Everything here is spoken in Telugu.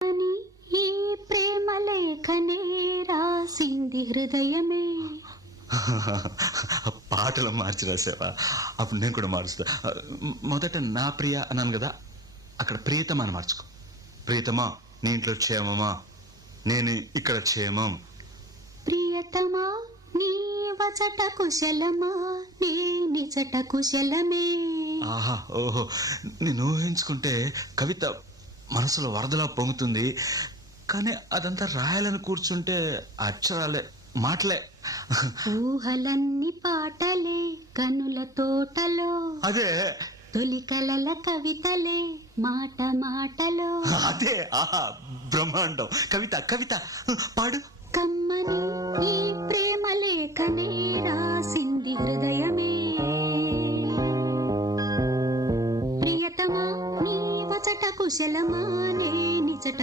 అని ఈ ప్రేమ లేఖనే రాసింది హృదయమే. పాటలు మార్చి రాసావా? అప్పుడు నేను కూడా మారుస్తా. మొదట నా ప్రియ అన్నాను కదా, అక్కడ ప్రియతమా అని మార్చుకో. ప్రియతమా, నీ ఇంట్లో క్షేమమా? నేను ఇక్కడ క్షేమం. ప్రియతమా నీ వచట కుశలమా, నీ నిజట కుశలమే. ఆహా, ఓహో, నేను ఊహించుకుంటే కవిత మనసులో వరదలా పొంగుతుంది. కానీ అదంతా రాయాలని కూర్చుంటే అక్షరాలే, మాటలే. ఊహలన్నీ పాటలే కనుల తోటలో, అదే తొలి కలల కవితలే మాట మాటలో. అదే, ఆహా, బ్రహ్మాండం. కవిత కవిత పాడు. కమ్మని ఈ ప్రేమ లేఖనే రాసింది హృదయమే. ప్రియతమా నీ వచట కుశలమా, నే నిజట